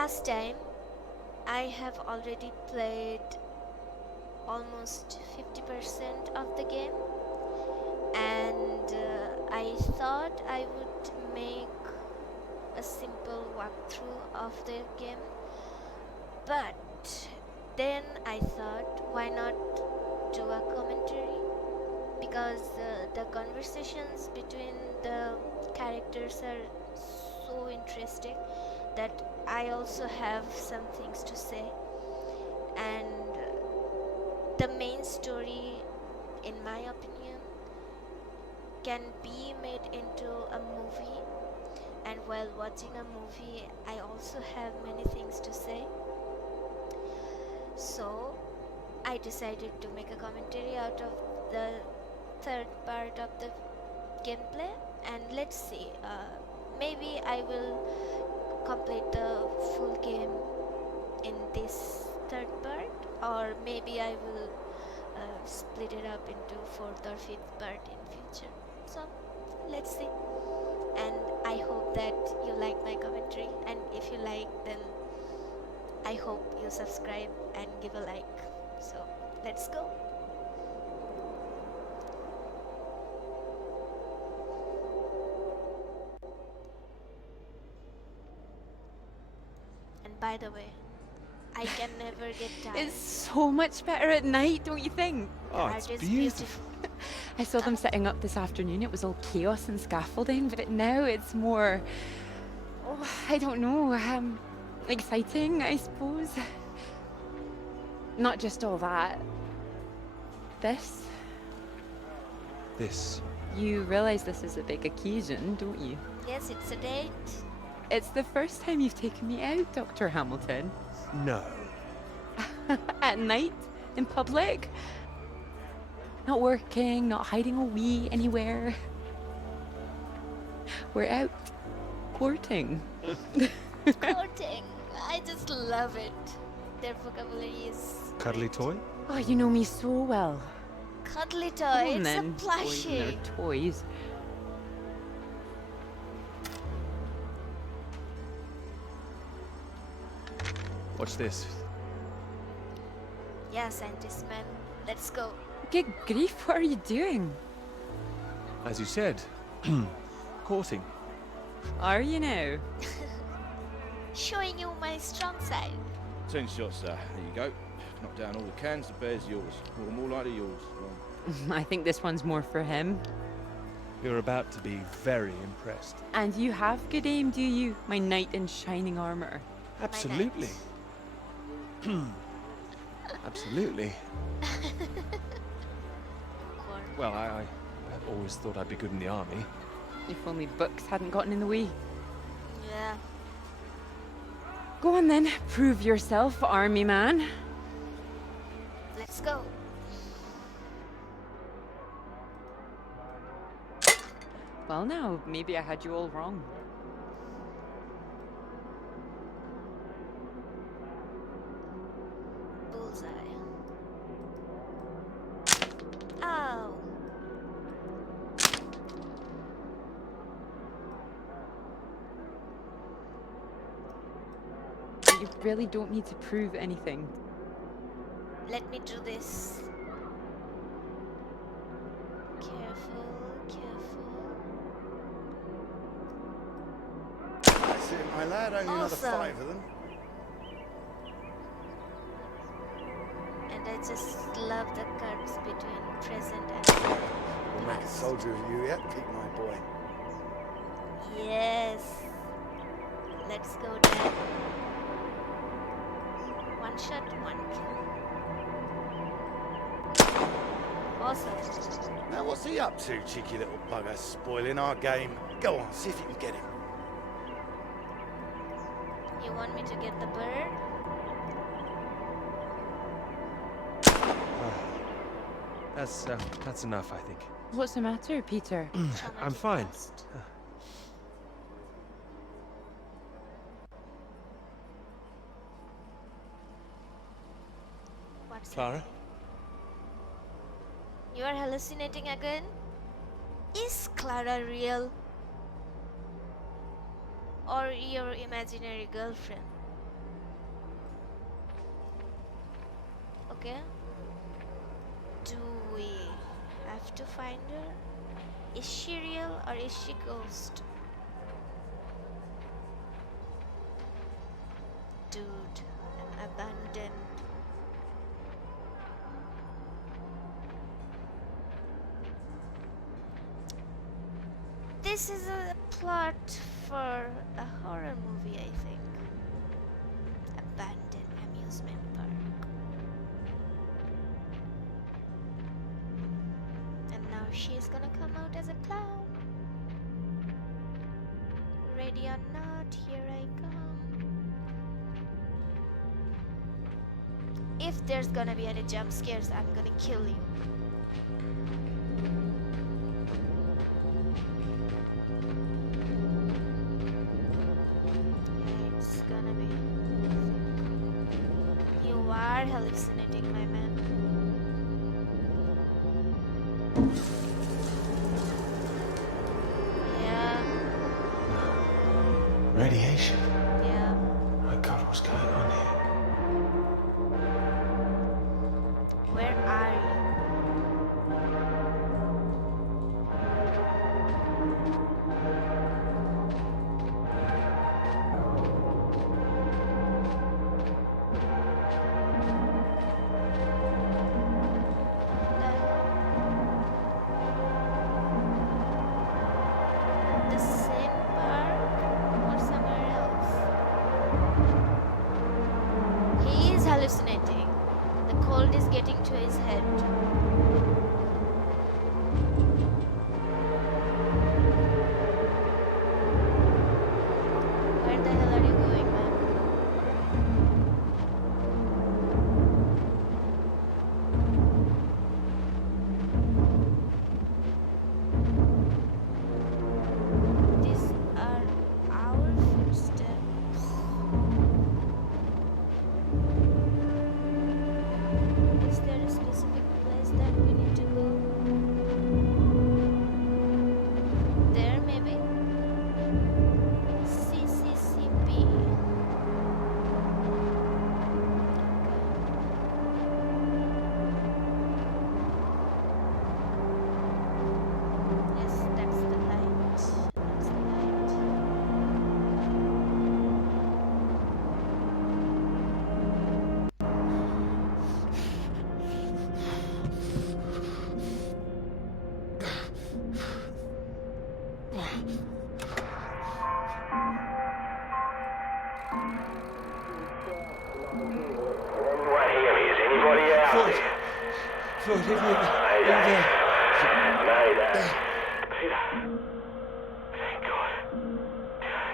last time I have already played almost 50% of the game, and I thought I would make a simple walkthrough of the game, but then I thought, why not do a commentary? Because the conversations between the characters are so interesting that I also have some things to say. And the main story, in my opinion, can be made into a movie, and while watching a movie I also have many things to say. So I decided to make a commentary out of the third part of the gameplay, and let's see, maybe I will complete the full game in this third part, or maybe I will split it up into fourth or fifth part in future. So let's see, and I hope that you like my commentary, and if you like, then I hope you subscribe and give a like. So let's go. And by the way, I can never get tired. It's so much better at night, don't you think? Oh, The it's art is beautiful. I saw them setting up this afternoon. It was all chaos and scaffolding, but now it's more, oh, I don't know, exciting, I suppose. Not just all that. This. You realize this is a big occasion, don't you? Yes, it's a date. It's the first time you've taken me out, Dr. Hamilton. No. At night, in public. Not working, not hiding a wee anywhere. We're out courting. Courting. I just love it. Their vocabulary is Cuddly great. toy? Oh, you know me so well. Cuddly toy. Come on It's then, a pointing plushie. their toys. Watch this. Yeah, scientist man. Let's go. Good grief, what are you doing? As you said, courting. Are you now? Showing you my strong side. 10 shots, sir. There you go. Knock down all the cans, the bear's yours. Or more likely yours. Well, I think this one's more for him. You're about to be very impressed. And you have good aim, do you? My knight in shining armor. Absolutely. Absolutely. Corn. Well, I always thought I'd be good in the army. If only books hadn't gotten in the way. Yeah. Go on then, prove yourself, army man. Let's go. Well now, maybe I had you all wrong. Bullseye. Oh. You really don't need to prove anything. Let me do this. Careful, careful. That's it, my lad. Only another Awesome. 5 of them. And I just love the cuts between present and We'll make a past. soldier of you yet, Pete, my boy. Yes. Let's go then. One shot, one kill. Awesome. Now, what's he up to, cheeky little bugger? Spoiling our game. Go on, see if you can get him. You want me to get the bird? That's enough, I think. What's the matter, Peter? I'm fine. Traumatized. What's Clara? happening? You are hallucinating again? Is Clara real? Or your imaginary girlfriend? Okay. Do we have to find her? Is she real or is she ghost? Dude, an abandoned. This is a plot for a horror movie, I think. Abandoned amusement park. And now she's gonna come out as a clown. Ready or not, here I come. If there's gonna be any jump scares, I'm gonna kill you. It's gonna be. You are hallucinating, my man. Yeah, Radiation. yeah. My God, what's going on here? Where are you? The same park or somewhere else? He is hallucinating. The cold is getting to his head. Where the hell are you going, man? These are our footsteps. Is there a specific place that we need to go? There, maybe? CCCP. Yes, that's the light. That's the light. Anyone here? Is anybody out Floyd! there? Floyd, in there. Mayday. In Mayday. Peter. Thank God.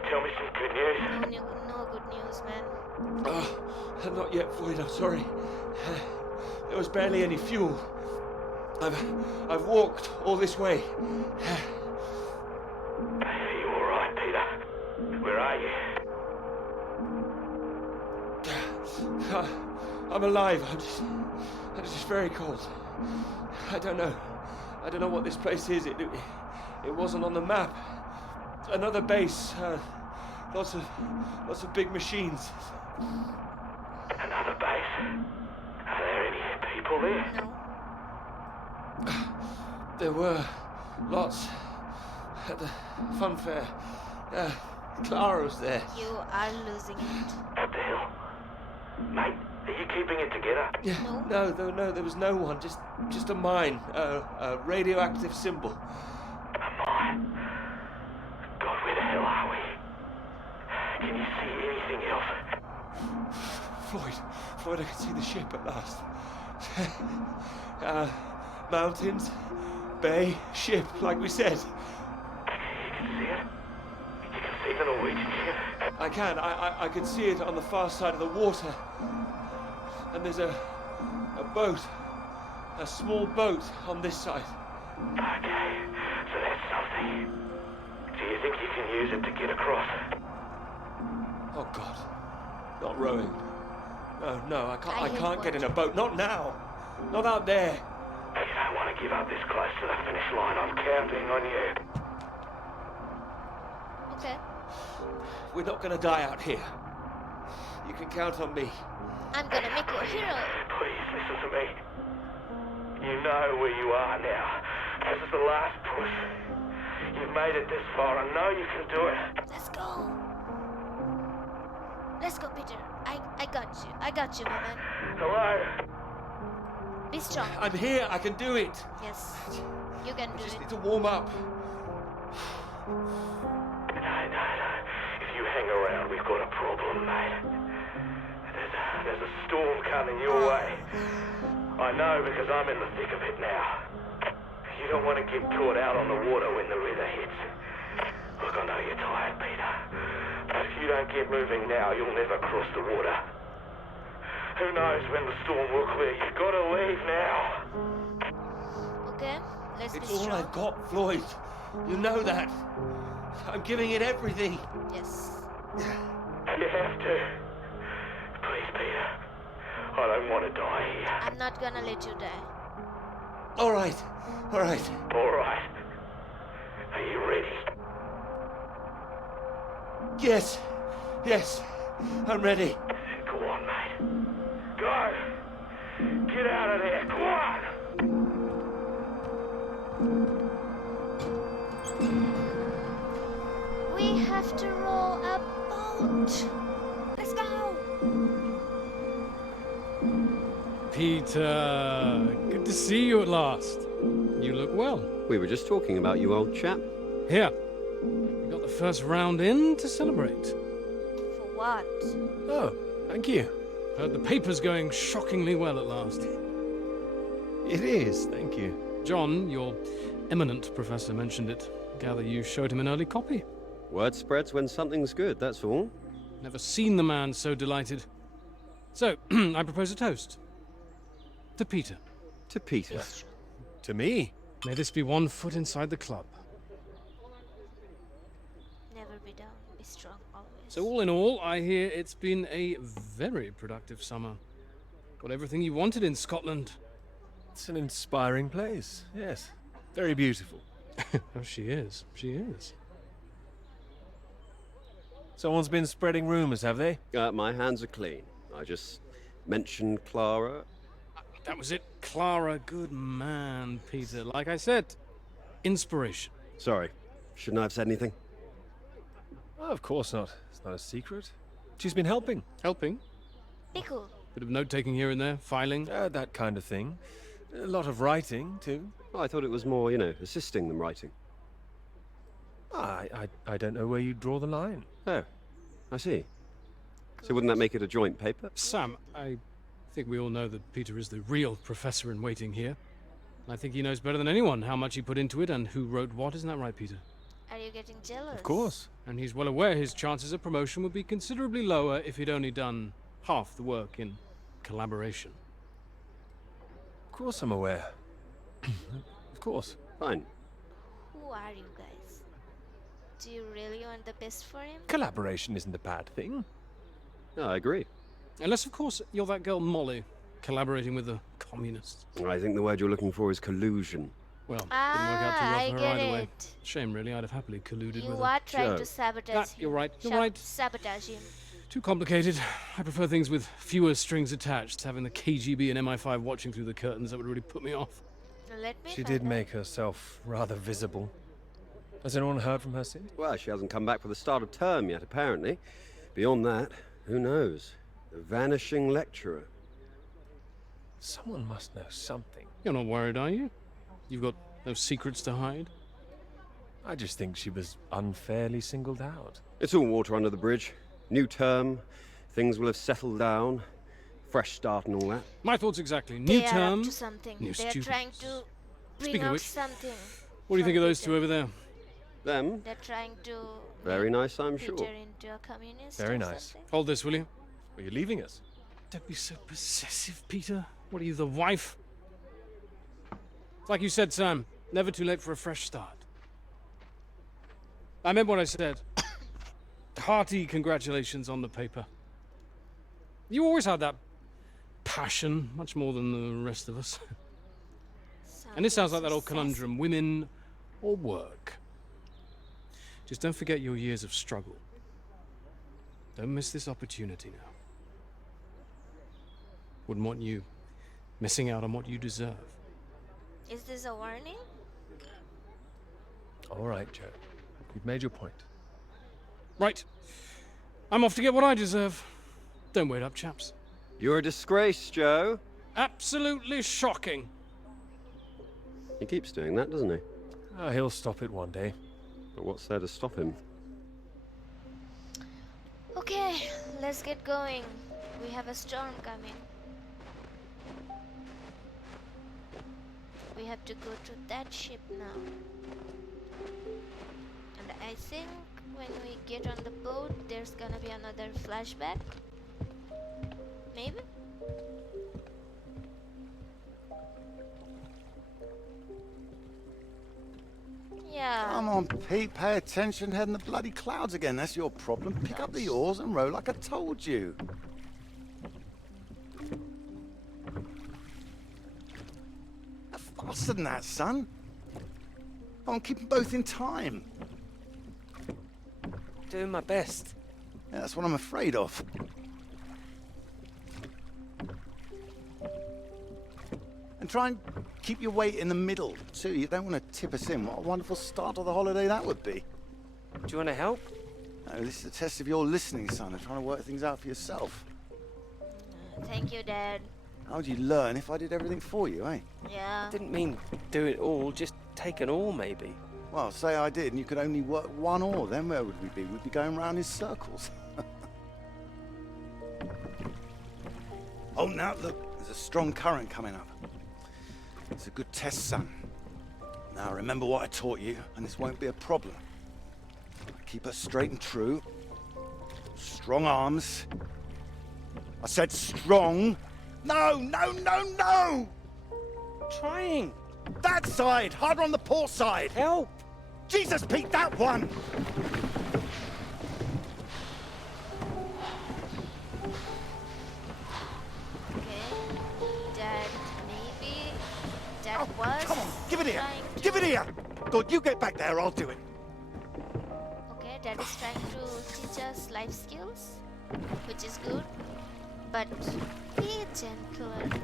Tell me some good news. No good news, man. there. Not yet, Floyd, I'm sorry. There was barely any fuel. I've walked all this way. Are you alright, Peter? Where are you? I'm alive. I'm just very cold. I don't know what this place is. It wasn't on the map. Another base. Lots of big machines. Another base? Are there any people there? No. There were lots at the fun fair. Clara was there. You are losing it. What the hell? Mate, are you keeping it together? Yeah. No, there was no one. Just a mine. A radioactive symbol. A mine? God, where the hell are we? Can you see anything else? Floyd, I can see the ship at last. Mountains, bay, ship, like we said. You can see it? You can see the Norwegian ship? I can. I can see it on the far side of the water. And there's a boat. A small boat on this side. Okay, so that's something. Do you think you can use it to get across? Oh God. Not rowing. No, I I can't get in a watching. boat. Not now. Not out there. You don't want to give up this close to the finish line. I'm counting on you. Okay. We're not gonna die out here. You can count on me. I'm gonna make you a hero. Please, Listen to me. You know where you are now. This is the last push. You've made it this far. I know you can do it. Let's go. Let's go, Peter. I got you. I got you, my man. Hello? Be strong. I'm here. I can do it. Yes, you can I do just it. need to warm up. No. If you hang around, we've got a problem, mate. There's a storm coming your way. I know because I'm in the thick of it now. You don't want to get caught out on the water when the river hits. Look, I know you're tired, Peter. But if you don't get moving now, you'll never cross the water. Who knows when the storm will clear? You've got to leave now. Okay, let's It's be all strong. I've got, Floyd. You know that. I'm giving it everything. Yes. You have to. Please, Peter. I don't want to die here. I'm not gonna let you die. All right. All right. All right. Are you ready? Yes. Yes. I'm ready. Go on, mate. Go! Get out of there, go on! We have to row a boat. Let's go. Peter, good to see you at last. You look well. We were just talking about you, old chap. Here, we got the first round in to celebrate. For what? Oh, thank you. Heard the paper's going shockingly well at last. It is, thank you. John, your eminent professor, mentioned it. Gather you showed him an early copy. Word spreads when something's good, that's all. Never seen the man so delighted. So, I propose a toast. To Peter. To Peter. To me? May this be one foot inside the club. Never be down. Be strong always. So all in all, I hear it's been a very productive summer. Got everything you wanted in Scotland. It's an inspiring place, yes. Very beautiful. Oh, she is. She is. Someone's been spreading rumors, have they? My hands are clean. I just mentioned Clara. That was it. Clara, good man, Peter. Like I said, inspiration. Sorry, shouldn't I have said anything? Oh, of course not. It's not a secret. She's been helping. Helping. Be cool. Bit of note-taking here and there, filing. That kind of thing. A lot of writing, too. Oh, I thought it was more, assisting them writing. I don't know where you draw the line. Oh, I see. So wouldn't that make it a joint paper? Sam, I think we all know that Peter is the real professor in waiting here. I think he knows better than anyone how much he put into it and who wrote what. Isn't that right, Peter? Are you getting jealous? Of course. And he's well aware his chances of promotion would be considerably lower if he'd only done half the work in collaboration. Of course I'm aware. Of course. Fine. Who are you guys? Do you really want the best for him? Collaboration isn't a bad thing. No, I agree. Unless, of course, you're that girl Molly, collaborating with the communists. I think the word you're looking for is collusion. Well, didn't work out too well I for her get either way. it. Shame, really. I'd have happily colluded You with are her. trying Joe. to sabotage Ah, him. you're right. You're right. Sabotage him. Too complicated. I prefer things with fewer strings attached. Having the KGB and MI5 watching through the curtains, that would really put me off. Let me She find did out. make herself rather visible. Has anyone heard from her since? Well, she hasn't come back for the start of term yet, apparently. Beyond that, who knows? A vanishing lecturer. Someone must know something. You're not worried, are you? You've got no secrets to hide? I just think she was unfairly singled out. It's all water under the bridge. New term, things will have settled down. Fresh start and all that. My thoughts exactly. New They are term. up to something. new They're students. trying to bring Speaking of out which, something. What do you think of from those two Peter. over there? Them? They're trying to Very make nice, I'm Peter sure. into a communist. Very or nice. something. Hold this, will you? Are you leaving us? Don't be so possessive, Peter. What are you, the wife? It's like you said, Sam. Never too late for a fresh start. I meant what I said. Hearty congratulations on the paper. You always had that passion, much more than the rest of us. And this sounds like that old Sassy. conundrum, women or work. Just don't forget your years of struggle. Don't miss this opportunity now. Wouldn't want you missing out on what you deserve. Is this a warning? All right, Joe. You've made your point. Right. I'm off to get what I deserve. Don't wait up, chaps. You're a disgrace, Joe. Absolutely shocking. He keeps doing that, doesn't he? He'll stop it one day. But what's there to stop him? Okay, let's get going. We have a storm coming. We have to go to that ship now. And I think when we get on the boat, there's gonna be another flashback. Maybe? Yeah. Come on, Pete, pay attention. Heading the bloody clouds again. That's your problem. Pick up the oars and row like I told you. Faster than that, son. Come on, keep them both in time. Doing my best. Yeah, that's what I'm afraid of. And try and keep your weight in the middle, too. You don't want to tip us in. What a wonderful start of the holiday that would be. Do you want to help? No, this is a test of your listening, son, and trying to work things out for yourself. Thank you, Dad. How would you learn if I did everything for you, eh? Yeah. Didn't mean do it all, just take an oar maybe. Well, say I did, and you could only work one oar, then where would we be? We'd be going round in circles. Oh, now, look, there's a strong current coming up. It's a good test, son. Now, remember what I taught you, and this won't be a problem. Keep her straight and true. Strong arms. I said strong. No, no, no, no! Trying. That side! Harder on the port side! Help! Jesus, Pete, that one! Okay. Dad, maybe. Dad was. Come on, give it here! trying to- Give it here! Good, you get back there, I'll do it. Okay, Dad is trying to teach us life skills, which is good. But be gentler.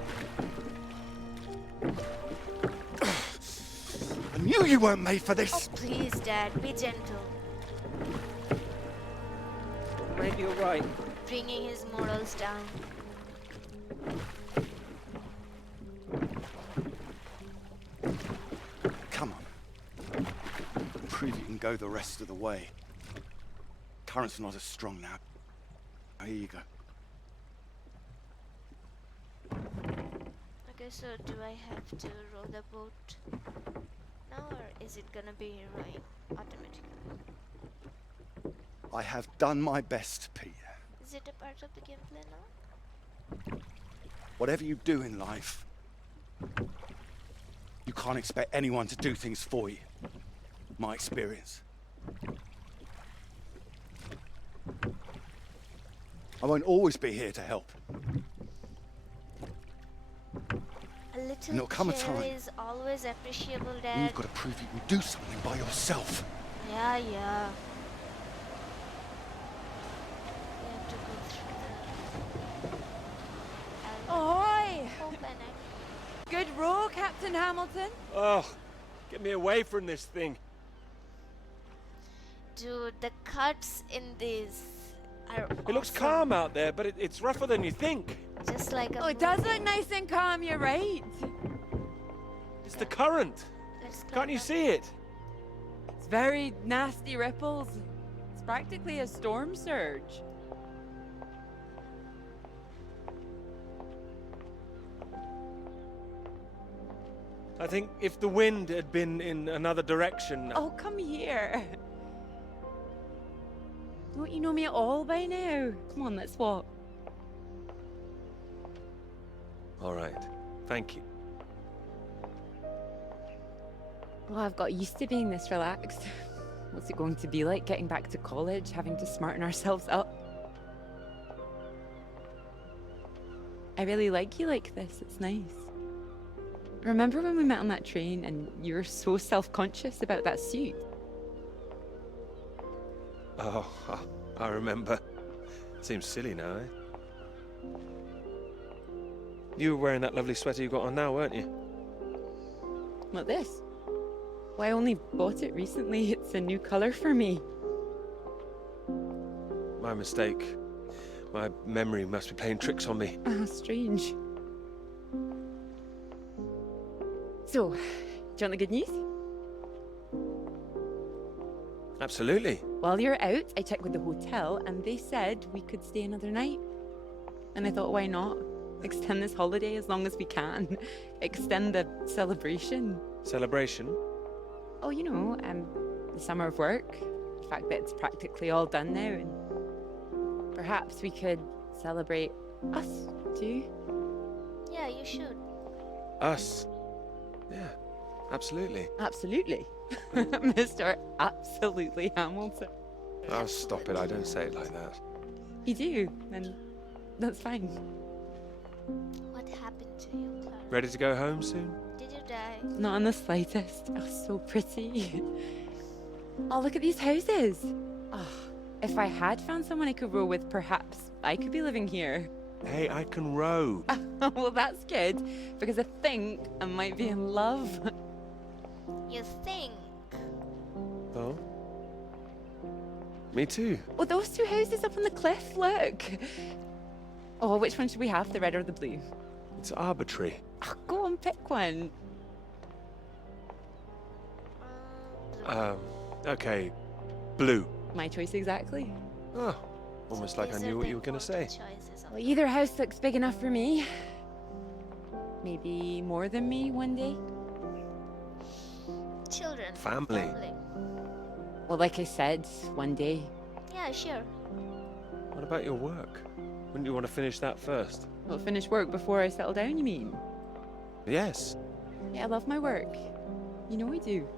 I knew you weren't made for this! Oh, please, Dad, be gentle. Maybe you're right. Bringing his morals down. Come on. Prove you can go the rest of the way. Current's not as strong now. Here you go. Okay, so do I have to row the boat now, or is it gonna be rowing automatically? I have done my best, Pete. Is it a part of the gameplay now? Whatever you do in life, you can't expect anyone to do things for you. My experience. I won't always be here to help. A little There'll come a care time is always appreciable, when Dad. you've got to prove you can do something by yourself. Yeah, yeah. We have to go through the... Ahoy! Open it. Good row, Captain Hamilton. Oh, get me away from this thing. Dude, the cuts in this are It looks awesome. calm out there, but it's rougher than you think. Just like a Oh, it does look nice and calm, you're right. It's the current. Let's go Can't you back. see it? It's very nasty ripples. It's practically a storm surge. I think if the wind had been in another direction. Oh, come here. Don't you know me at all by now? Come on, let's walk. All right. Thank you. Well, I've got used to being this relaxed. What's it going to be like getting back to college, having to smarten ourselves up? I really like you like this, it's nice. Remember when we met on that train and you were so self-conscious about that suit? Oh, I remember. Seems silly now, eh? You were wearing that lovely sweater you got on now, weren't you? What, this? Well, I only bought it recently. It's a new colour for me. My mistake. My memory must be playing tricks on me. Ah, strange. So, do you want the good news? Absolutely. While you're out, I checked with the hotel and they said we could stay another night. And I thought, why not? Extend this holiday as long as we can. Extend the celebration. Celebration? Oh, you know, the summer of work. The fact that it's practically all done now. And perhaps we could celebrate us too. Yeah, you should. Us? Yeah, absolutely. Absolutely. Mr. Absolutely Hamilton. Oh, stop it. I don't say it like that. You do, and that's fine. What happened to you, Clara? Ready to go home soon? Did you die? Not in the slightest. Oh, so pretty. Oh, look at these houses. Oh, if I had found someone I could row with, perhaps I could be living here. Hey, I can row. Well, that's good, because I think I might be in love. You think? Oh? Me too. Oh, those two houses up on the cliff, look. Oh, which one should we have, the red or the blue? It's arbitrary. Oh, go on, pick one. Okay. Blue. My choice exactly. Oh, almost like I These knew are what the you were going to say. important choices of Well, either house looks big enough for me. Maybe more than me one day. children. Family. Well, like I said, one day. Yeah, sure. What about your work? Wouldn't you want to finish that first? I'll finish work before I settle down, you mean? Yes. Yeah, I love my work. You know I do.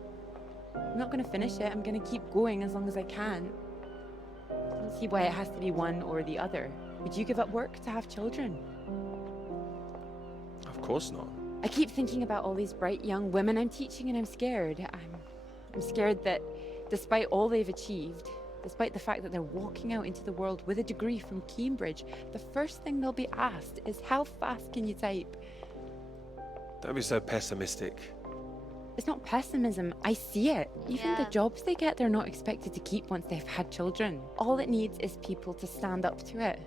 I'm not going to finish it. I'm going to keep going as long as I can. I don't see why it has to be one or the other. Would you give up work to have children? Of course not. I keep thinking about all these bright young women I'm teaching and I'm scared. I'm scared that despite all they've achieved, despite the fact that they're walking out into the world with a degree from Cambridge, the first thing they'll be asked is, how fast can you type? Don't be so pessimistic. It's not pessimism, I see it. Even the Yeah. jobs they get, they're not expected to keep once they've had children. All it needs is people to stand up to it.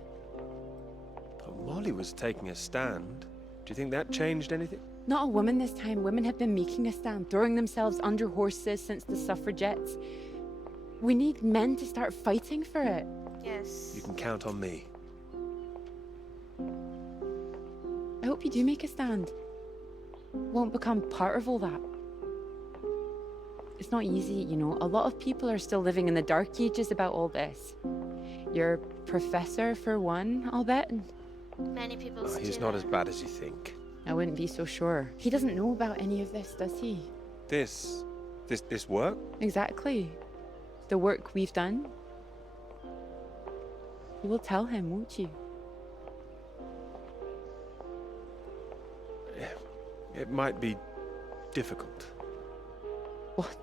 But Molly was taking a stand. Do you think that changed anything? Not a woman this time. Women have been making a stand, throwing themselves under horses since the suffragettes. We need men to start fighting for it. Yes. You can count on me. I hope you do make a stand. Won't become part of all that. It's not easy, you know. A lot of people are still living in the dark ages about all this. Your professor, for one, I'll bet. Many people Oh, still he's not as are. bad as you think. I wouldn't be so sure. He doesn't know about any of this, does he? This work? Exactly. The work we've done. You will tell him, won't you? It might be difficult. What?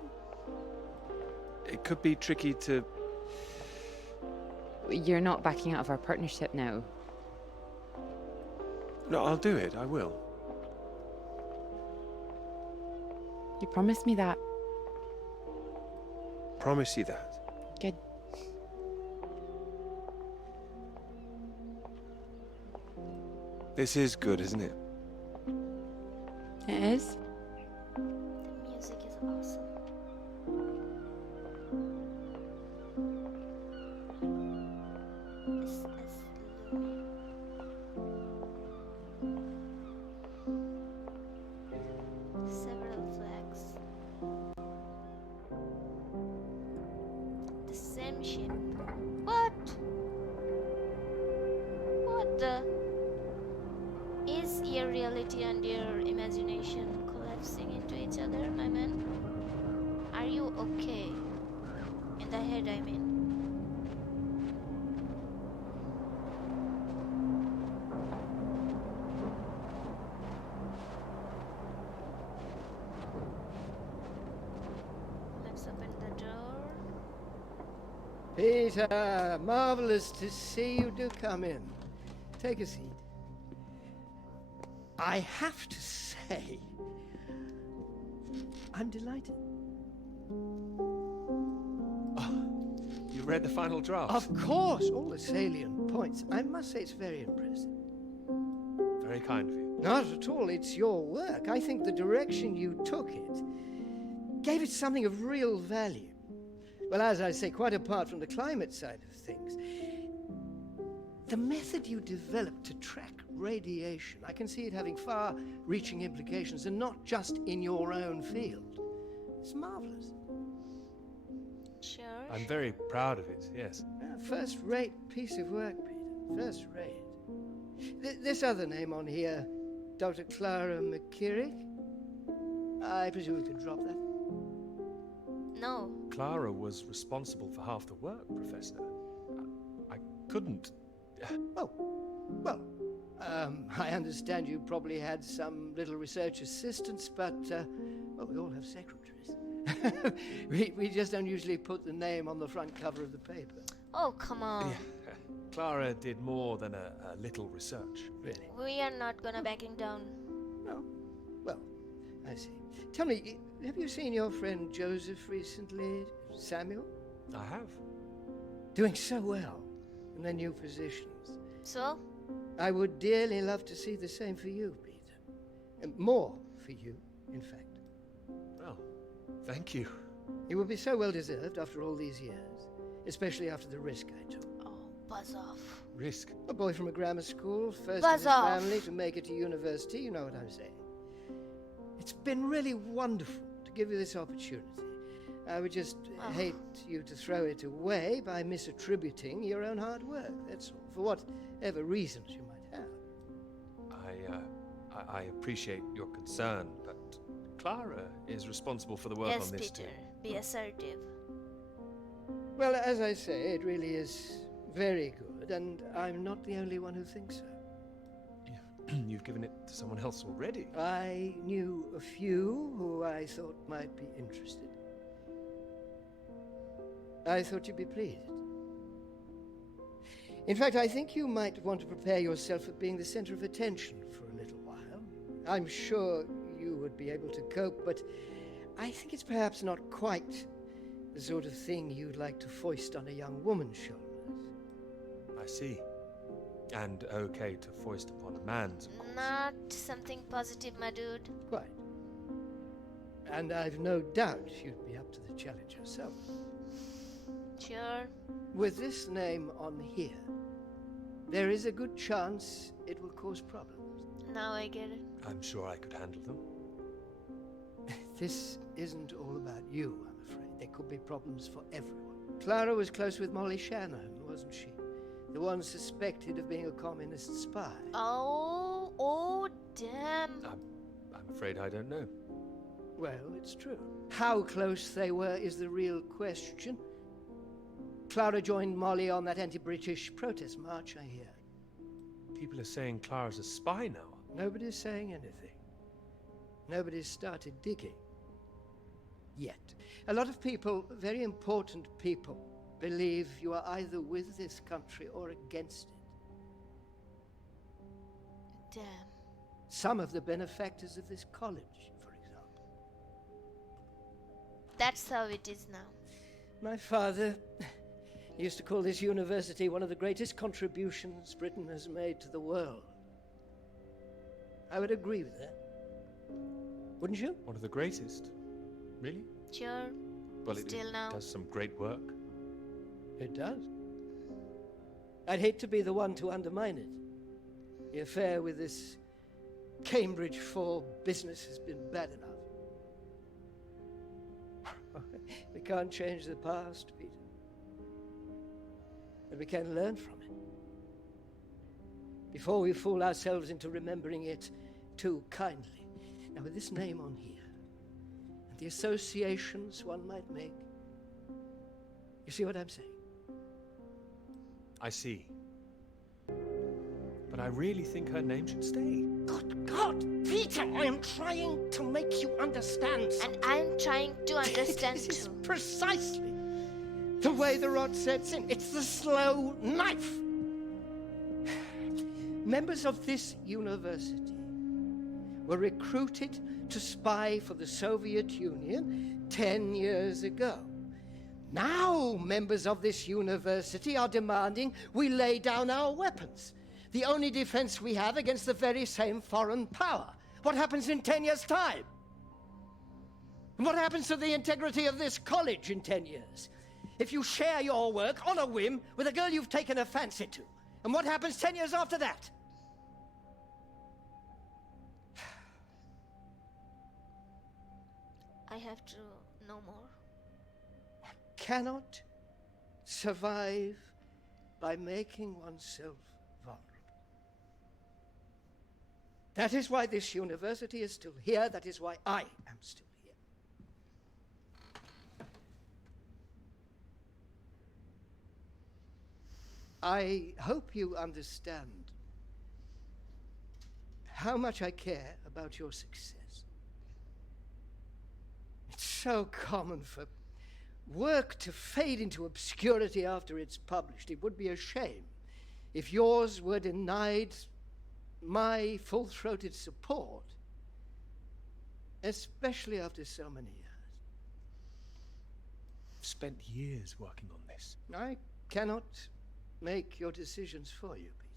It could be tricky to... You're not backing out of our partnership now. No, I'll do it. I will. You promised me that. Promise you that. Good. This is good, isn't it? It is? The music is awesome. Several flags. The same ship. What? What the? Is your reality and your imagination collapsing into each other, my man? Are you okay? In the head, I mean. Let's open the door. Peter, marvelous to see you do come in. Take a seat. I have to say, I'm delighted. You read the final draft? Of course, all the salient points. I must say it's very impressive. Very kind of you. Not at all, it's your work. I think the direction you took it gave it something of real value. Well, as I say, quite apart from the climate side of things, the method you developed to track radiation, I can see it having far-reaching implications, and not just in your own field. It's marvelous. Sure. I'm very proud of it, yes. First-rate piece of work, Peter. First-rate. This other name on here, Dr. Clara McKirrick, I presume we could drop that? No. Clara was responsible for half the work, Professor. I couldn't. Oh, well, I understand you probably had some little research assistants, but, well, we all have secretaries. we just don't usually put the name on the front cover of the paper. Oh, come on. Yeah. Clara did more than a little research. Really? We are not gonna backing down. No? Well, I see. Tell me, have you seen your friend Joseph recently, Samuel? I have. Doing so well in their new positions. So? I would dearly love to see the same for you, Peter. And more for you, in fact. Well, thank you. It would be so well deserved after all these years, especially after the risk I took. Oh, buzz off. Risk? A boy from a grammar school, first Buzz in his off. family to make it to university, you know what I'm saying. It's been really wonderful to give you this opportunity. I would just hate you to throw it away by misattributing your own hard work, that's all, for whatever reasons you might have. I appreciate your concern, but Clara is responsible for the work Yes, on this Peter. too. Be assertive. Well, as I say, it really is very good, and I'm not the only one who thinks so. You've given it to someone else already. I knew a few who I thought might be interested. I thought you'd be pleased. In fact, I think you might want to prepare yourself for being the center of attention for a little while. I'm sure you would be able to cope, but I think it's perhaps not quite the sort of thing you'd like to foist on a young woman's shoulders. I see. And okay to foist upon a man's, of course. Not something positive, my dude. Quite. And I've no doubt you'd be up to the challenge yourself. Sure. With this name on here, there is a good chance it will cause problems. Now I get it. I'm sure I could handle them. This isn't all about you, I'm afraid. There could be problems for everyone. Clara was close with Molly Shanahan, wasn't she? The one suspected of being a communist spy. Oh, damn. I'm afraid I don't know. Well, it's true. How close they were is the real question. Clara joined Molly on that anti-British protest march, I hear. People are saying Clara's a spy now. Nobody's saying anything. Nobody's started digging. Yet. A lot of people, very important people, believe you are either with this country or against it. Damn. Some of the benefactors of this college, for example. That's how it is now. My father used to call this university one of the greatest contributions Britain has made to the world. I would agree with that. Wouldn't you? One of the greatest. Really? Sure. Well, it Still now. does some great work. It does. I'd hate to be the one to undermine it. The affair with this Cambridge 4 business has been bad enough. We can't change the past, Peter. But we can learn from it. Before we fool ourselves into remembering it too kindly. Now, with this name on here, and the associations one might make, you see what I'm saying? I see. But I really think her name should stay. Good God, Peter, I am trying to make you understand something. And I'm trying to understand This is too. precisely the way the rod sets in. It's the slow knife. Members of this university were recruited to spy for the Soviet Union 10 years ago. Now members of this university are demanding we lay down our weapons, the only defense we have against the very same foreign power. What happens in 10 years' time? And what happens to the integrity of this college in 10 years? If you share your work on a whim with a girl you've taken a fancy to, and what happens 10 years after that? I have to know more. Cannot survive by making oneself vulnerable. That is why this university is still here. That is why I am still here. I hope you understand how much I care about your success. It's so common for work to fade into obscurity after it's published. It would be a shame if yours were denied my full-throated support, especially after so many years. I've spent years working on this. I cannot make your decisions for you, Peter.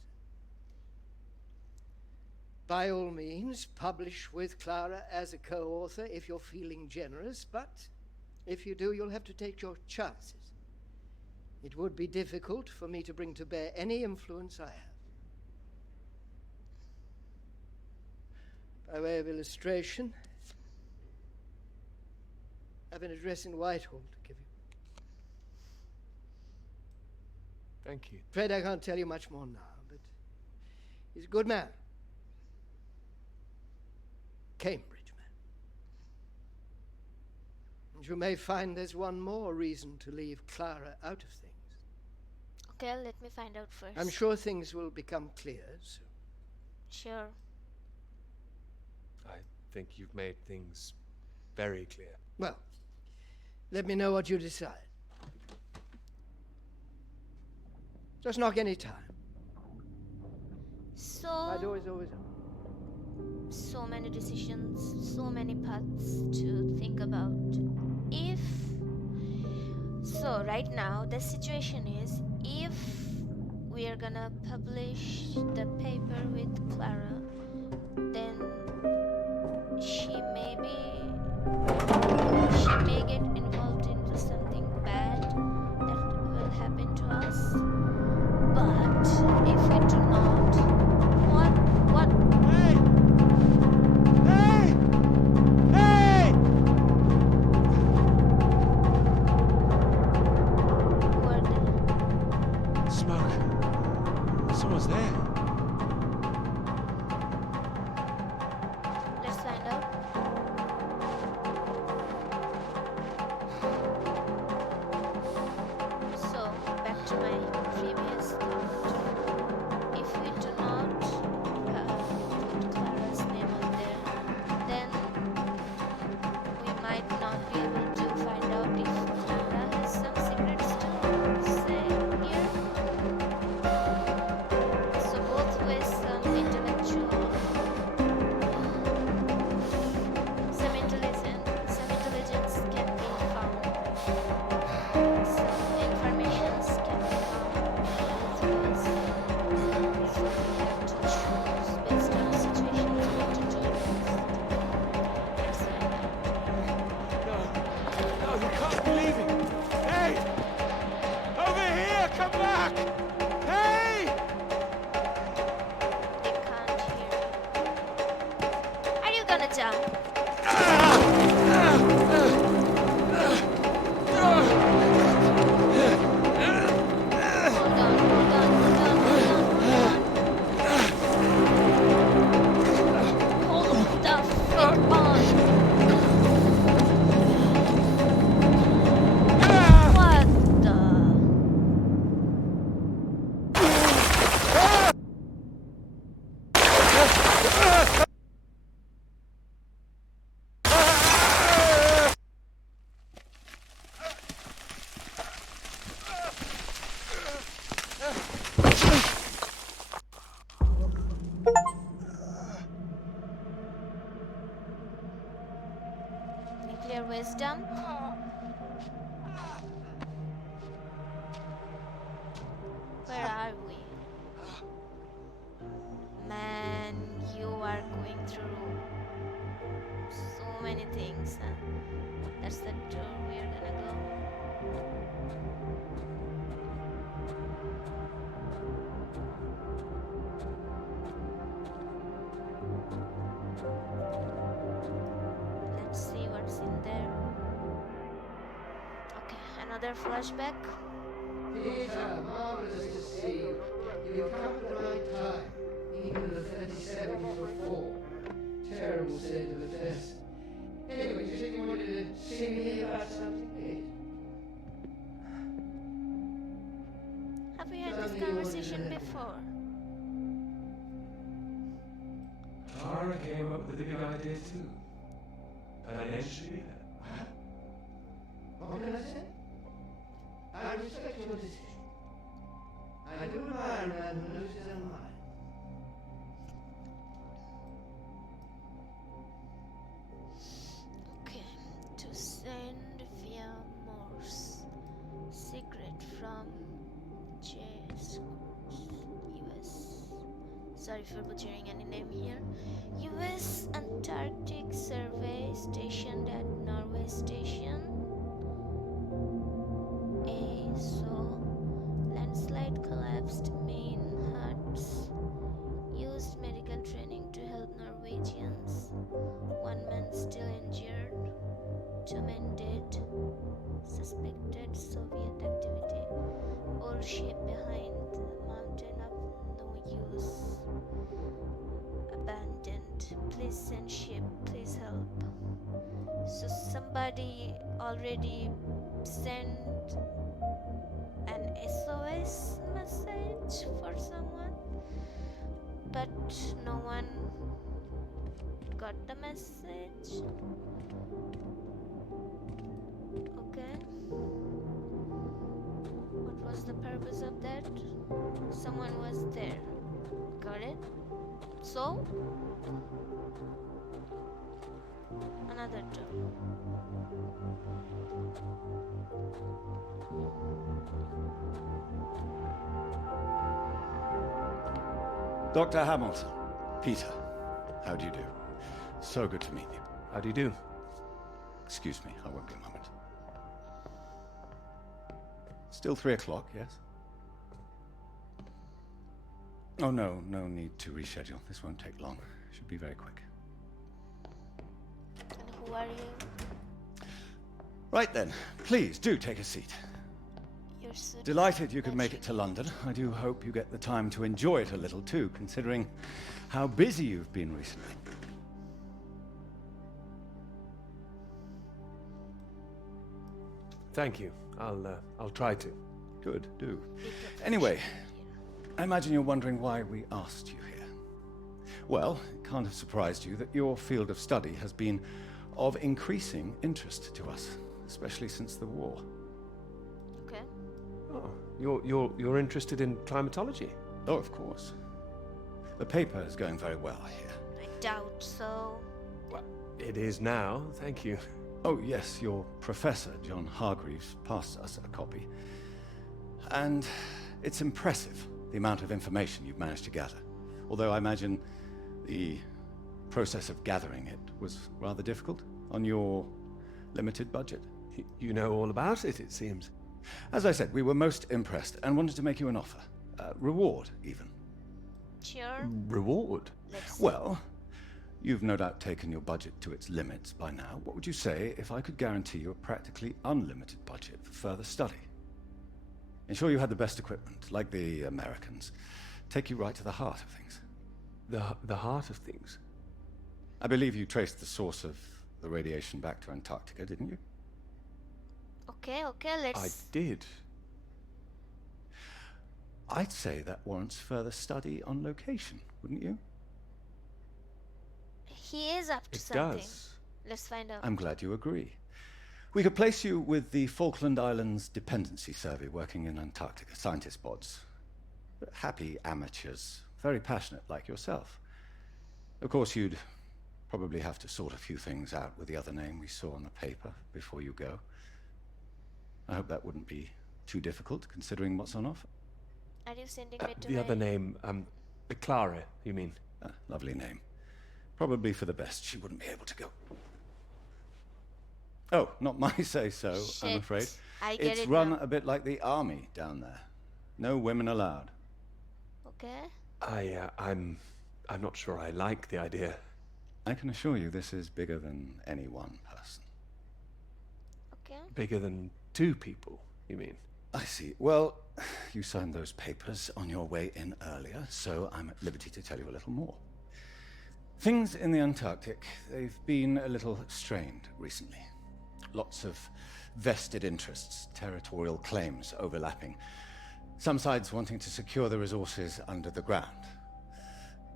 By all means, publish with Clara as a co-author if you're feeling generous, but if you do, you'll have to take your chances. It would be difficult for me to bring to bear any influence I have. By way of illustration, I have an address in Whitehall to give you. Thank you. Afraid I can't tell you much more now, but he's a good man. Cambridge man. And you may find there's one more reason to leave Clara out of things. Okay, let me find out first. I'm sure things will become clear soon. Sure. I think you've made things very clear. Well, let me know what you decide. Just knock any time. My door is always open. So many decisions, so many paths to think about. So right now the situation is, if we are gonna publish the paper with Clara, then she may get involved into something bad that will happen to us. But if we do not, what? Hey! Hey! Hey! Who are they? Smoke. Someone's there. Let's find out. So, back to my previous thought. If we do not put Clara's name on there, then we might not be able to find out if Clara has some secrets to say here. So both ways, some intelligence can be found. Some informations can be found both ways. So we have to choose based on the situation what to do next. Let's find out. No, you can't be leaving. Hey! Over here, come back! Hey! They can't hear me. Are you gonna jump? Hold on. Hold the frick on. What the? Where are we? Man, you are going through so many things. Huh? That's the door we're gonna go. Let's see what's in there. Okay, another flashback. Peter, marvelous to see you. You've come at the right time. Even the 37 you before. Terrible state of affairs. Anyway, you said you wanted to see me about something, eh? Have we had this conversation before? Tara came up with the big idea too. Financially, What can I say? I respect your decision. I do admire a man who knows his own mind. Okay, to send via Morse. Secret from JS US. Sorry for butchering any name here. US Antarctic Survey stationed at Norway Station. So landslide collapsed main huts. Used medical training to help Norwegians. One man still injured. 2 men dead. Suspected Soviet activity. Old ship behind the mountain of no use. Abandoned. Please send ship. Please help. So somebody already sent an SOS message for someone, but no one got the message. Okay. What was the purpose of that? Someone was there. Got it? So? Another door. Dr. Hamilton, Peter, how do you do? So good to meet you. How do you do? Excuse me, I won't be a moment. Still 3 o'clock, yes? Oh, no need to reschedule. This won't take long. Should be very quick. And who are you? Right then, please do take a seat. You're so Delighted you could make it to London. I do hope you get the time to enjoy it a little too, considering how busy you've been recently. Thank you. I'll try to. Good, do. Anyway, I imagine you're wondering why we asked you here. Well, it can't have surprised you that your field of study has been of increasing interest to us, especially since the war. Okay. Oh, you're interested in climatology? Oh, of course. The paper is going very well, I hear. I doubt so. Well, it is now, thank you. Oh, yes, your professor, John Hargreaves, passed us a copy. And it's impressive, the amount of information you've managed to gather. Although I imagine the process of gathering it was rather difficult on your limited budget. You know all about it, it seems. As I said, we were most impressed and wanted to make you an offer. Reward, even. Sure. Reward? Well, you've no doubt taken your budget to its limits by now. What would you say if I could guarantee you a practically unlimited budget for further study? Ensure you had the best equipment, like the Americans. Take you right to the heart of things. The heart of things? I believe you traced the source of the radiation back to Antarctica, didn't you? Okay, let's... I did. I'd say that warrants further study on location, wouldn't you? He is up to It something. does. Let's find out. I'm glad you agree. We could place you with the Falkland Islands Dependency Survey working in Antarctica, scientist bods. Happy amateurs, very passionate like yourself. Of course, you'd probably have to sort a few things out with the other name we saw on the paper before you go. I hope that wouldn't be too difficult, considering what's on offer. Are you sending me to The my... other name, Clara, you mean? Lovely name. Probably for the best. She wouldn't be able to go. Oh, not my say-so, I'm Shit. afraid. I get It's it run now. a bit like the army down there. No women allowed. Okay. I'm not sure I like the idea. I can assure you this is bigger than any one person. Okay. Bigger than 2 people, you mean? I see. Well, you signed those papers on your way in earlier, so I'm at liberty to tell you a little more. Things in the Antarctic, they've been a little strained recently. Lots of vested interests, territorial claims overlapping. Some sides wanting to secure the resources under the ground.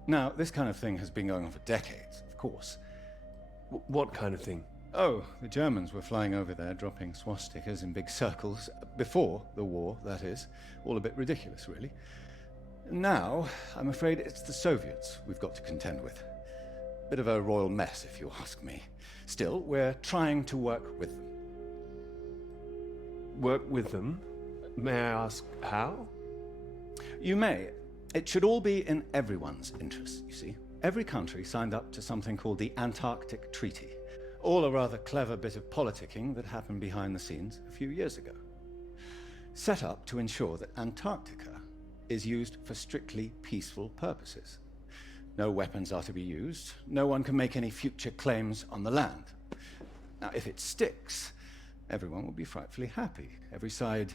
Now, this kind of thing has been going on for decades, of course. What kind of thing? Oh, the Germans were flying over there, dropping swastikas in big circles. Before the war, that is. All a bit ridiculous, really. Now, I'm afraid it's the Soviets we've got to contend with. Bit of a royal mess, if you ask me. Still, we're trying to work with them. Work with them? May I ask how? You may. It should all be in everyone's interest, you see. Every country signed up to something called the Antarctic Treaty. All a rather clever bit of politicking that happened behind the scenes a few years ago. Set up to ensure that Antarctica is used for strictly peaceful purposes. No weapons are to be used. No one can make any future claims on the land. Now, if it sticks, everyone will be frightfully happy. Every side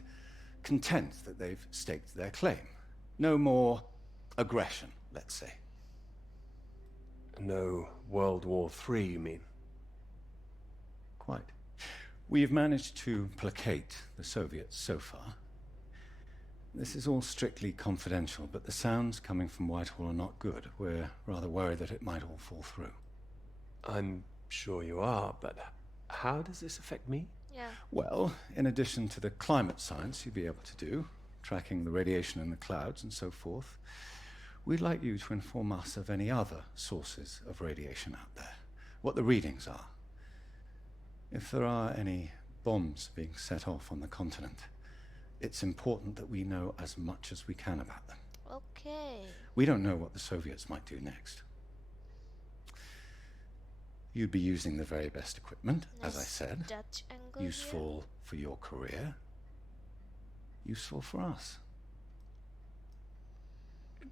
content that they've staked their claim. No more aggression, let's say. No World War III, you mean? Quite. We've managed to placate the Soviets so far. This is all strictly confidential, but the sounds coming from Whitehall are not good. We're rather worried that it might all fall through. I'm sure you are, but how does this affect me? Yeah. Well, in addition to the climate science you'd be able to do, tracking the radiation in the clouds and so forth, we'd like you to inform us of any other sources of radiation out there, what the readings are. If there are any bombs being set off on the continent, it's important that we know as much as we can about them. Okay. We don't know what the Soviets might do next. You'd be using the very best equipment, as I said. Dutch angle Useful for your career. Useful for us.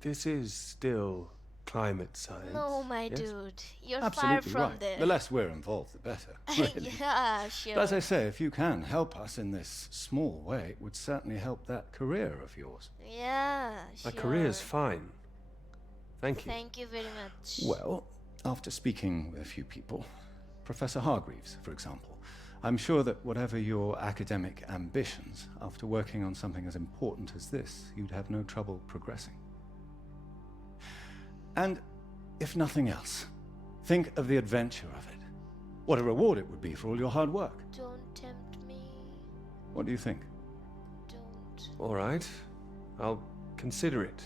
This is still climate science. here. No, my yes? dude. You're Absolutely far from right. there. The less we're involved, the better. Really. Yeah, sure. But as I say, if you can help us in this small way, it would certainly help that career of yours. Yeah, My sure. career's fine. Thank you. Thank you very much. Well, after speaking with a few people, Professor Hargreaves, for example, I'm sure that whatever your academic ambitions, after working on something as important as this, you'd have no trouble progressing. And if nothing else, think of the adventure of it. What a reward it would be for all your hard work. Don't tempt me. What do you think? Don't. All right. I'll consider it.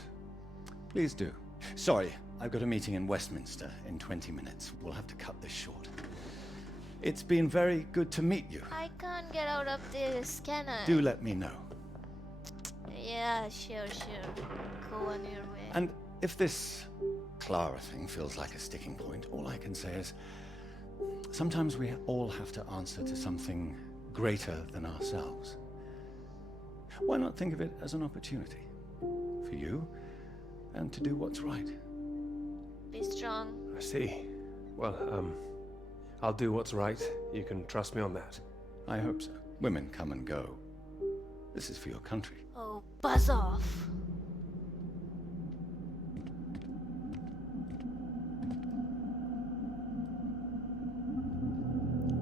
Please do. Sorry, I've got a meeting in Westminster in 20 minutes. We'll have to cut this short. It's been very good to meet you. I can't get out of this, can I? Do let me know. Yeah, sure. Go on your way. And if this Clara thing feels like a sticking point, all I can say is sometimes we all have to answer to something greater than ourselves. Why not think of it as an opportunity for you and to do what's right? Be strong. I see. Well, I'll do what's right. You can trust me on that. I hope so. Women come and go. This is for your country. Oh, buzz off.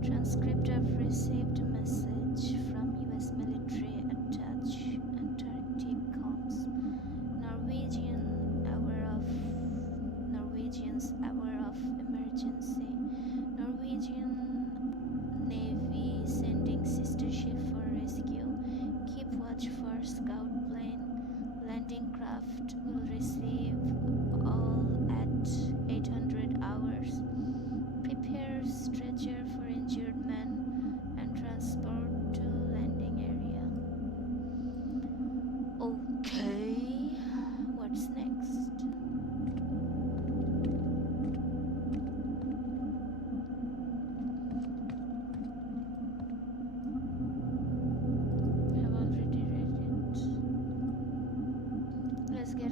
Transcript of received message from US military attached Antarctic comms. Norwegians aware of emergency. Norwegian Navy sending sister ship for rescue. Keep watch for scout plane. Landing craft will receive all at 800 hours. Prepare stretcher for injured men and transport to landing area. Okay.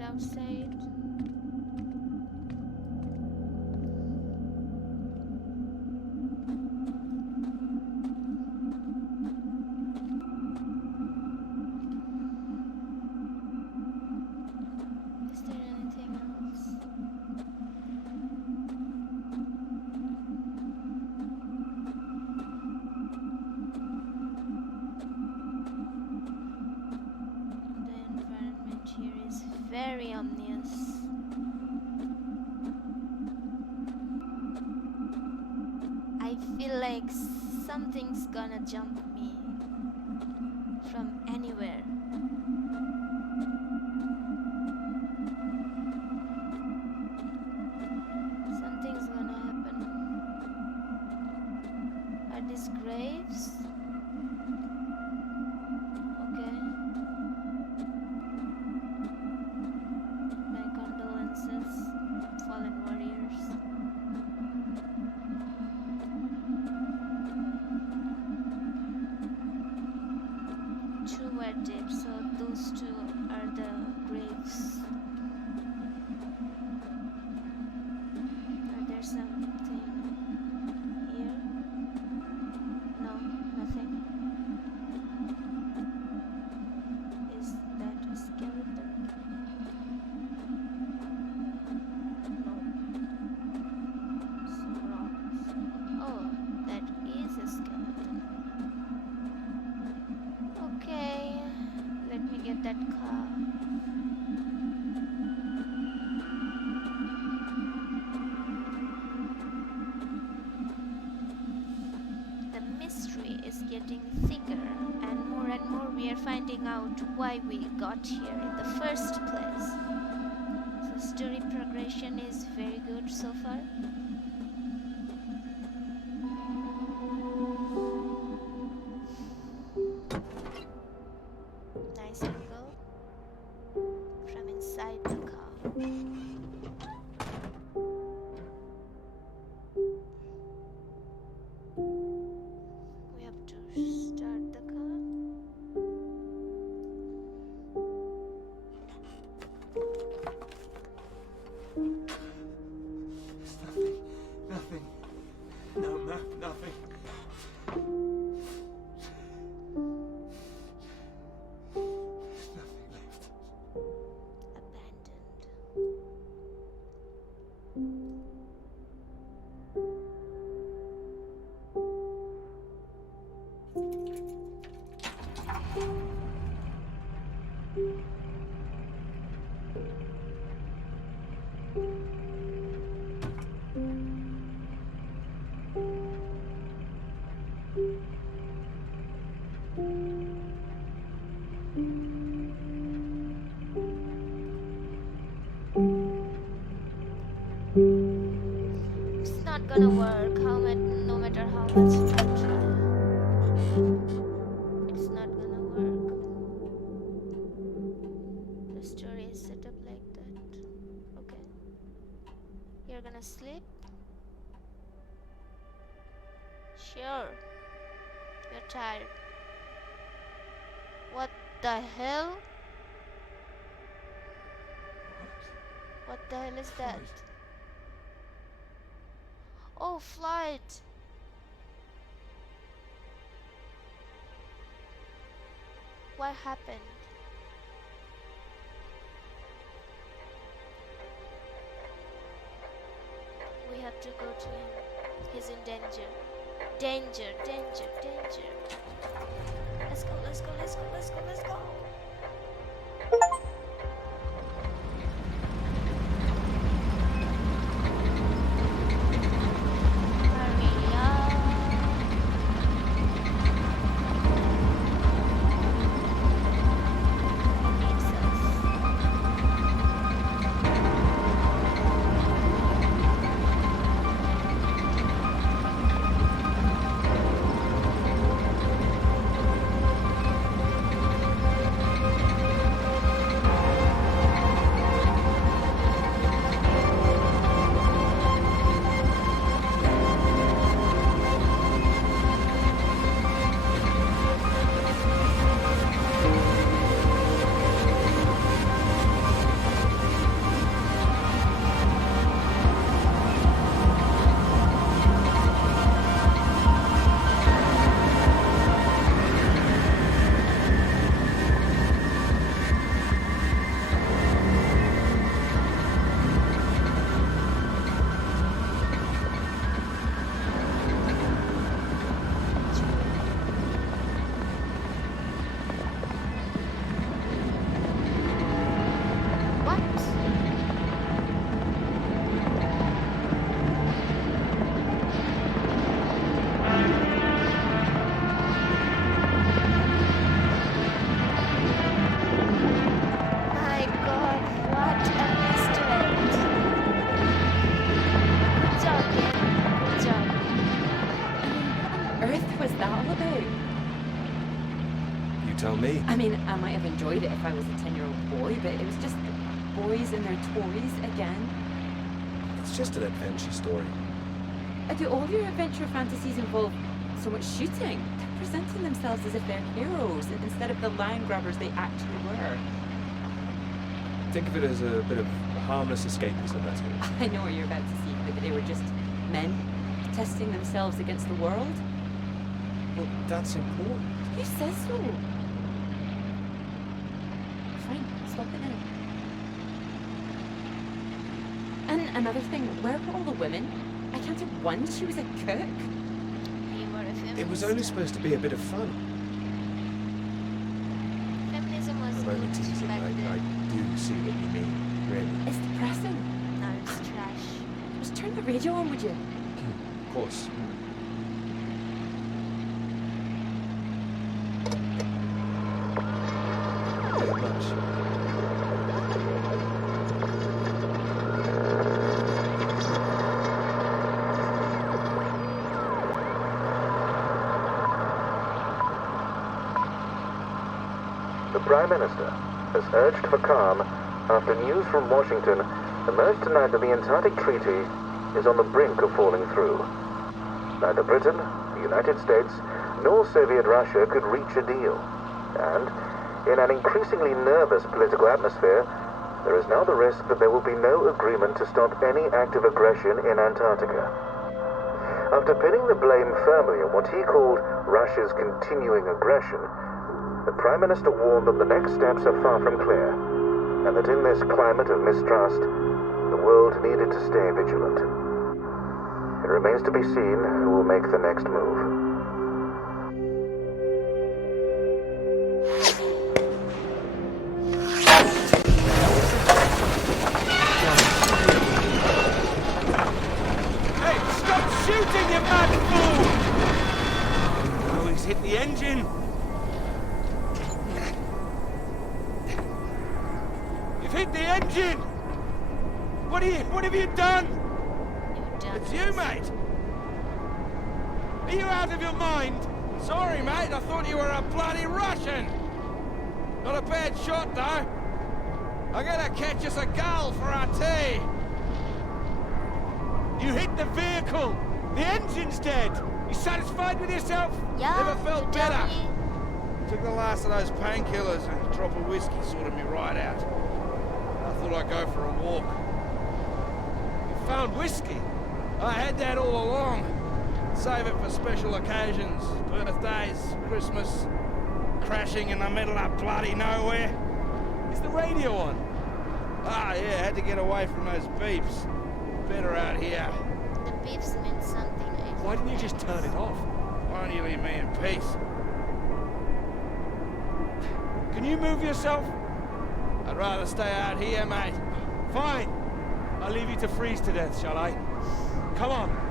outside. Is there anything else? The environment here is very ominous. I feel like something's gonna jump me from anywhere. Something's gonna happen. Are these graves? Okay. My condolences, fallen warriors. Two were dead, so those two are the graves. Are there something here? No, nothing. Is that a skeleton? No. Some rocks. Oh, that is a skeleton. Okay, let me get that car. The mystery is getting thicker, and more we are finding out why we got here in the first place. So story progression is very good so far. Nice angle from inside the car. We have to start the car. There's nothing. Nothing. No map, nothing. There's nothing left. Abandoned. It's not gonna work no matter how much I try. It's not gonna work. The story is set up like that. Okay. You're gonna sleep? Sure. You're tired. What the hell? What the hell is that? Oh, flight! What happened? We have to go to him. He's in danger. Danger, danger, danger. Let's go, let's go, let's go, let's go, let's go. Hurry up. He needs us. tell me. I mean, I might have enjoyed it if I was a 10-year-old boy, but it was just boys and their toys again. It's just an adventure story. Do all your adventure fantasies involve so much shooting? They're presenting themselves as if they're heroes instead of the lion grabbers they actually were. Think of it as a bit of harmless escapism, that's it. I know what you're about to see, but they were just men testing themselves against the world. Well, that's important. Who says so? Fine, stop it now. And another thing, where were all the women? I counted one, she was a cook. You were a feminist. It was only supposed to be a bit of fun. Feminism was I'm only good teasing. back I then. do see what you mean, really. It's depressing. Now it's trash. Just turn the radio on, would you? Of course. Very much. The Prime Minister has urged for calm after news from Washington emerged tonight that the Antarctic Treaty is on the brink of falling through. Neither Britain, the United States, nor Soviet Russia could reach a deal. And, in an increasingly nervous political atmosphere, there is now the risk that there will be no agreement to stop any active aggression in Antarctica. After pinning the blame firmly on what he called Russia's continuing aggression, the Prime Minister warned that the next steps are far from clear, and that in this climate of mistrust, the world needed to stay vigilant. It remains to be seen who will make the next move. Hey, stop shooting, you man.Who! Oh, he's hit the engine. You've hit the engine! What have you done? It's you, mate! Are you out of your mind? Sorry, mate. I thought you were a bloody Russian. Not a bad shot, though. I gotta catch us a gull for our tea. You hit the vehicle! The engine's dead! You satisfied with yourself? Yeah, Never felt better. dummy. Took the last of those painkillers and a drop of whiskey sorted me right out. I thought I'd go for a walk. You found whiskey? I had that all along. Save it for special occasions, birthdays, Christmas, crashing in the middle of bloody nowhere. Is the radio on? Ah, yeah, had to get away from those beeps. Better out here. The beeps meant something. Why didn't you just turn it off? Why don't you leave me in peace? Can you move yourself? I'd rather stay out here, mate. Fine. I'll leave you to freeze to death, shall I? Come on.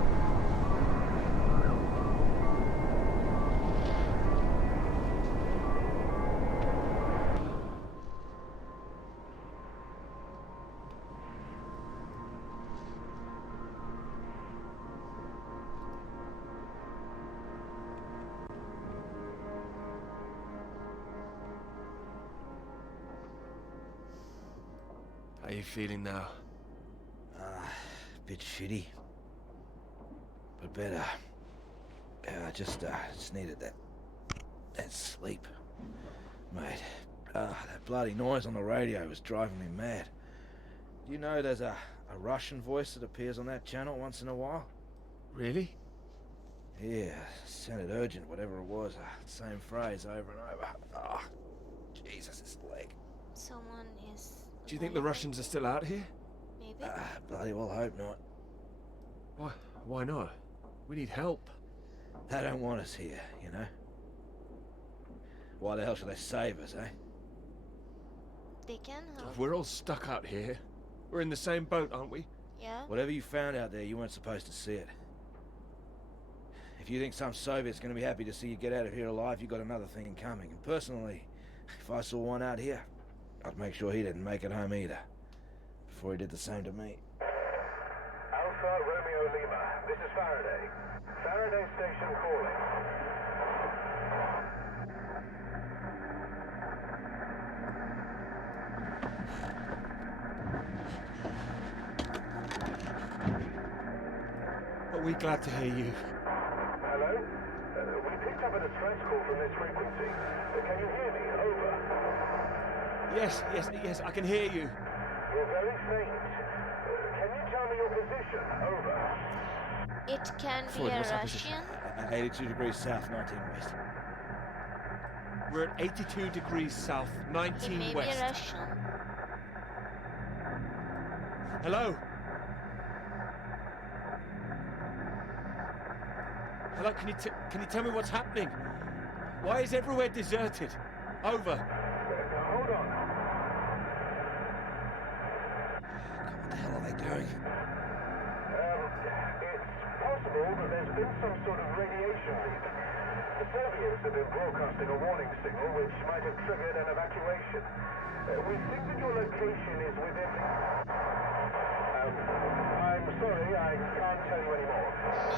How are you feeling now? Bit shitty. But better. I just needed that sleep. Mate, that bloody noise on the radio was driving me mad. You know there's a Russian voice that appears on that channel once in a while? Really? Yeah, sounded urgent, whatever it was. Same phrase over and over. Oh, Jesus, this leg. Someone is. Do you think the Russians are still out here? Maybe. Bloody well hope not. Why not? We need help. They don't want us here, you know? Why the hell should they save us, eh? They can help. We're all stuck out here. We're in the same boat, aren't we? Yeah. Whatever you found out there, you weren't supposed to see it. If you think some Soviet's gonna be happy to see you get out of here alive, you got another thing coming. And personally, if I saw one out here, I'd make sure he didn't make it home either. Before he did the same to me. Alpha Romeo Lima, this is Faraday. Faraday Station calling. We're glad to hear you. Hello? We picked up a distress call from this frequency. Can you hear me? Over. Yes, I can hear you. You're very faint. Can you tell me your position? Over. It can be Floyd, a what's our position? Russian. 82 degrees south, 19 west. We're at 82 degrees south, He 19 may be west. a Russian. Hello? Hello, can you tell me what's happening? Why is everywhere deserted? Over. Hold on. What the hell are they doing? It's possible that there's been some sort of radiation leak. The Soviets have been broadcasting a warning signal which might have triggered an evacuation. We think that your location is within... I'm sorry, I can't tell you anymore.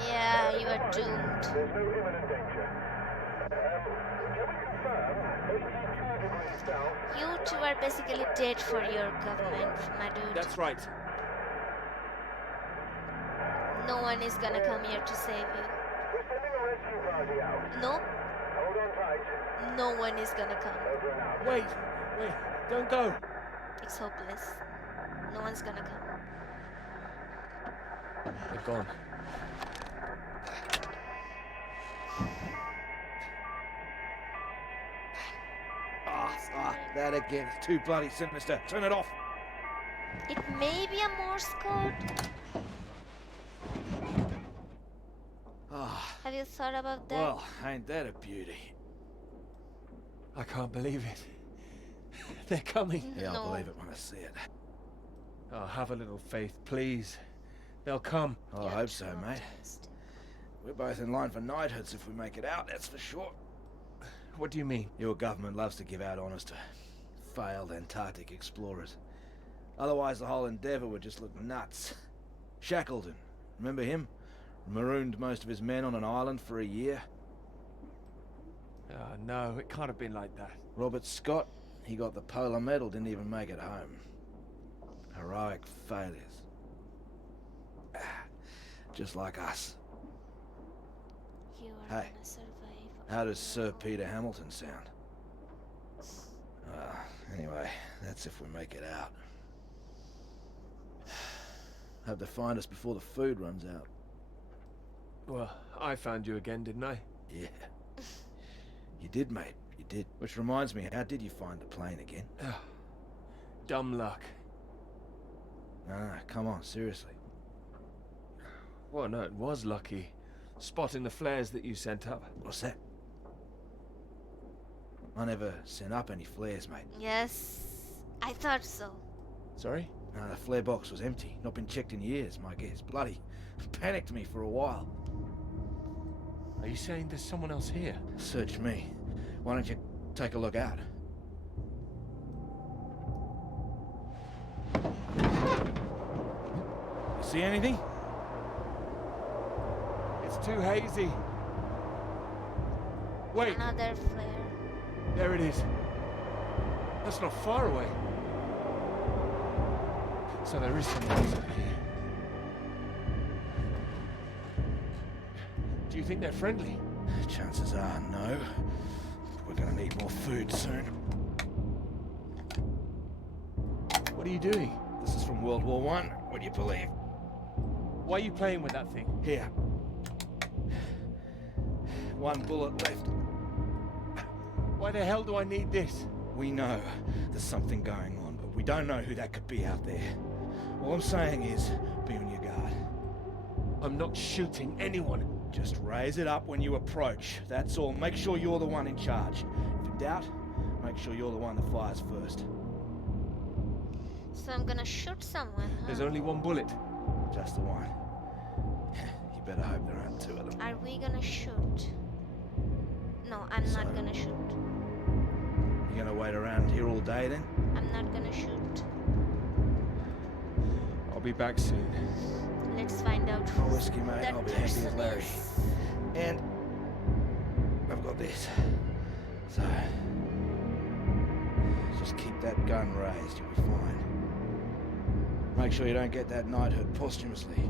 Yeah, you are doomed. There's no imminent danger. Can we confirm 82 degrees south? You two are basically dead for your government, my dude. That's right. No one is gonna come here to save you. We're sending a rescue party out. Nope, Hold on tight. no one is gonna come. Over and out. Wait, don't go. It's hopeless. No one's gonna come. They're gone. That again. It's too bloody sinister. Turn it off. It may be a Morse code. Have you thought about that? Well, ain't that a beauty? I can't believe it. They're coming. Yeah, No. I'll believe it when I see it. Oh, have a little faith, please. They'll come. I You're hope so, too mate. optimistic. We're both in line for knighthoods if we make it out, that's for sure. What do you mean? Your government loves to give out honours to failed Antarctic explorers. Otherwise, the whole endeavour would just look nuts. Shackleton, remember him? Marooned most of his men on an island for a year. No, it can't have been like that. Robert Scott, he got the polar medal, didn't even make it home. Heroic failures. Just like us. You are Hey. gonna survive. How does Sir Peter Hamilton sound? Anyway, that's if we make it out. Hope they find us before the food runs out. Well, I found you again, didn't I? Yeah. You did, mate. You did. Which reminds me, how did you find the plane again? Dumb luck. No, come on, seriously. Well, no, it was lucky. Spotting the flares that you sent up. What's that? I never sent up any flares, mate. Yes, I thought so. Sorry? No, the flare box was empty. Not been checked in years, my guess. Bloody panicked me for a while. Are you saying there's someone else here? Search me. Why don't you take a look out? You see anything? It's too hazy. Wait, Another flare. there it is. That's not far away. So there is someone else up here. Do you think they're friendly? Chances are no. We're gonna need more food soon. What are you doing? This is from World War I. Would you believe? Why are you playing with that thing? Here. One bullet left. Why the hell do I need this? We know there's something going on, but we don't know who that could be out there. All I'm saying is, be on your guard. I'm not shooting anyone. Just raise it up when you approach. That's all. Make sure you're the one in charge. If in doubt, make sure you're the one that fires first. So I'm gonna shoot someone, huh? There's only one bullet. Just the one. You better hope there aren't two of them. Are we gonna shoot? No, I'm So- not gonna shoot. You gonna wait around here all day then? I'm not gonna shoot. I'll be back soon. Let's find out No who whiskey, mate. that I'll be happy as person Larry. is. And I've got this. So just keep that gun raised, you'll be fine. Make sure you don't get that knighthood posthumously.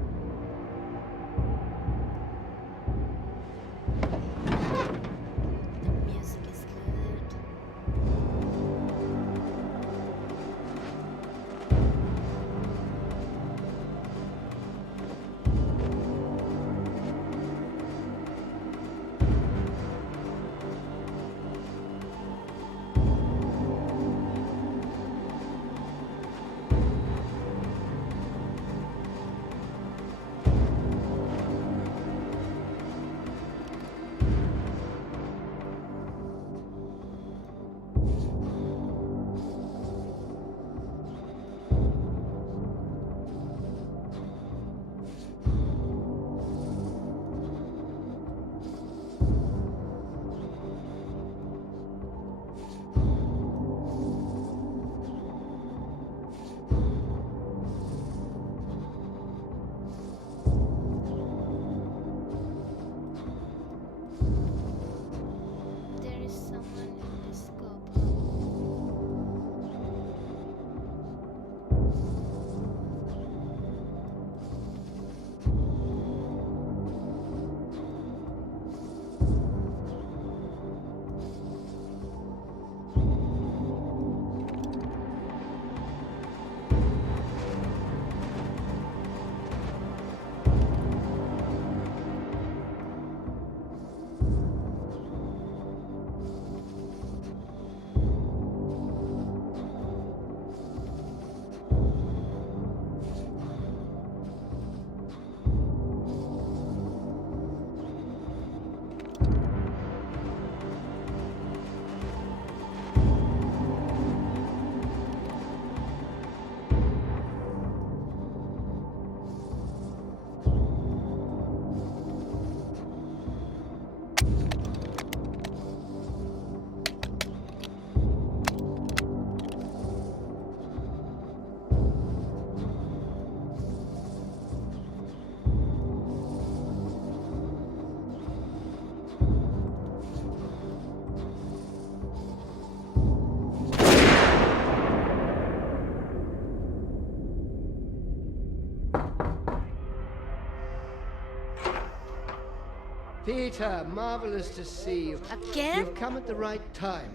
Peter, marvelous to see you. Again? You've come at the right time.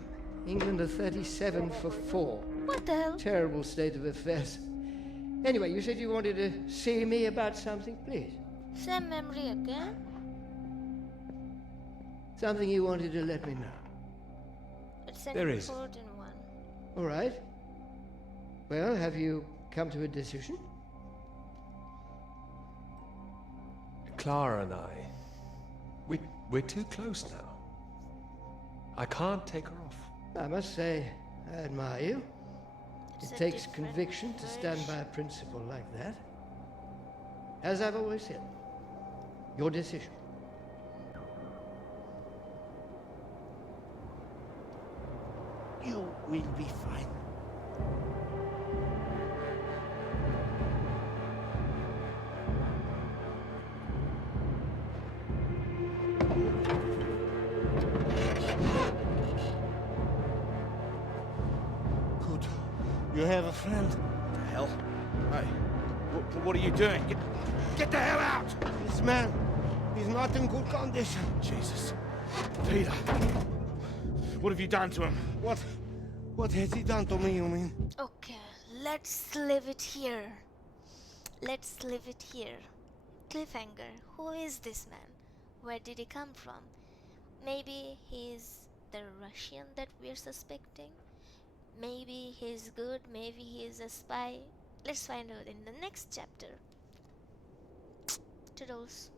England are 37 for 4. What the hell? Terrible state of affairs. Anyway, you said you wanted to see me about something, please. Same memory again? Something you wanted to let me know. It's an There is. important one. All right. Well, have you come to a decision? Clara and I, we're too close now. I can't take her off. I must say, I admire you. It's It a takes different conviction to stand by a principle like that. As I've always said, your decision. You will be fine. Good. You have a friend. The hell? Hey, what are you doing? Get the hell out! This man, he's not in good condition. Jesus. Peter. What have you done to him? What has he done to me, you mean? Okay, let's leave it here. Let's leave it here. Cliffhanger. Who is this man? Where did he come from? Maybe he's the Russian that we're suspecting. Maybe he's good. Maybe he's a spy. Let's find out in the next chapter. Toodles.